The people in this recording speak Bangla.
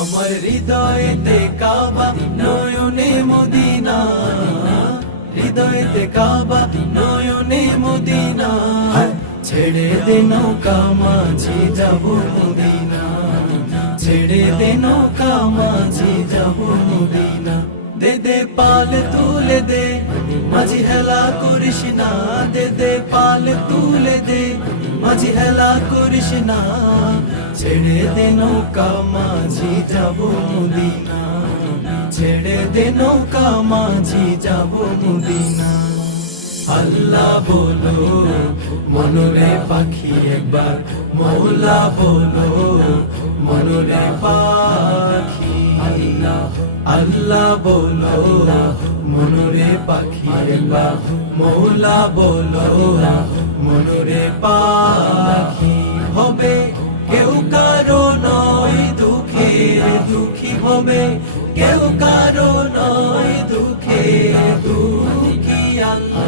আমার হৃদয়েতে কাবা নয়নে মদিনা, হৃদয়েতে কাবা নয়নে মদিনা। ছেড়ে দে নৌকা মাঝি যাব মদিনা, ছেড়ে দে নৌকা মাঝি যাব মদিনা। দে দে পাল তুলে দে মাঝি হেলা করিস না, দে দে পাল তুলে দে মাঝি হেলা করিস না। ছেড়ে দে নৌকা মাঝি যাব মদিনা, ছেড়ে দে নৌকা মাঝি যাব মদিনা। আল্লাহ বলো মনরে পাখি একবার, মৌলা বলো মনরে পাখি। আল্লাহ বলো মনরে পাখি একবার, মৌলা বলো মনরে পাখি। হবে কেউ কারো নয় দুঃখে দুঃখী, হবে কেউ কারো নয় দুঃখে দুঃখী। আল্লাহ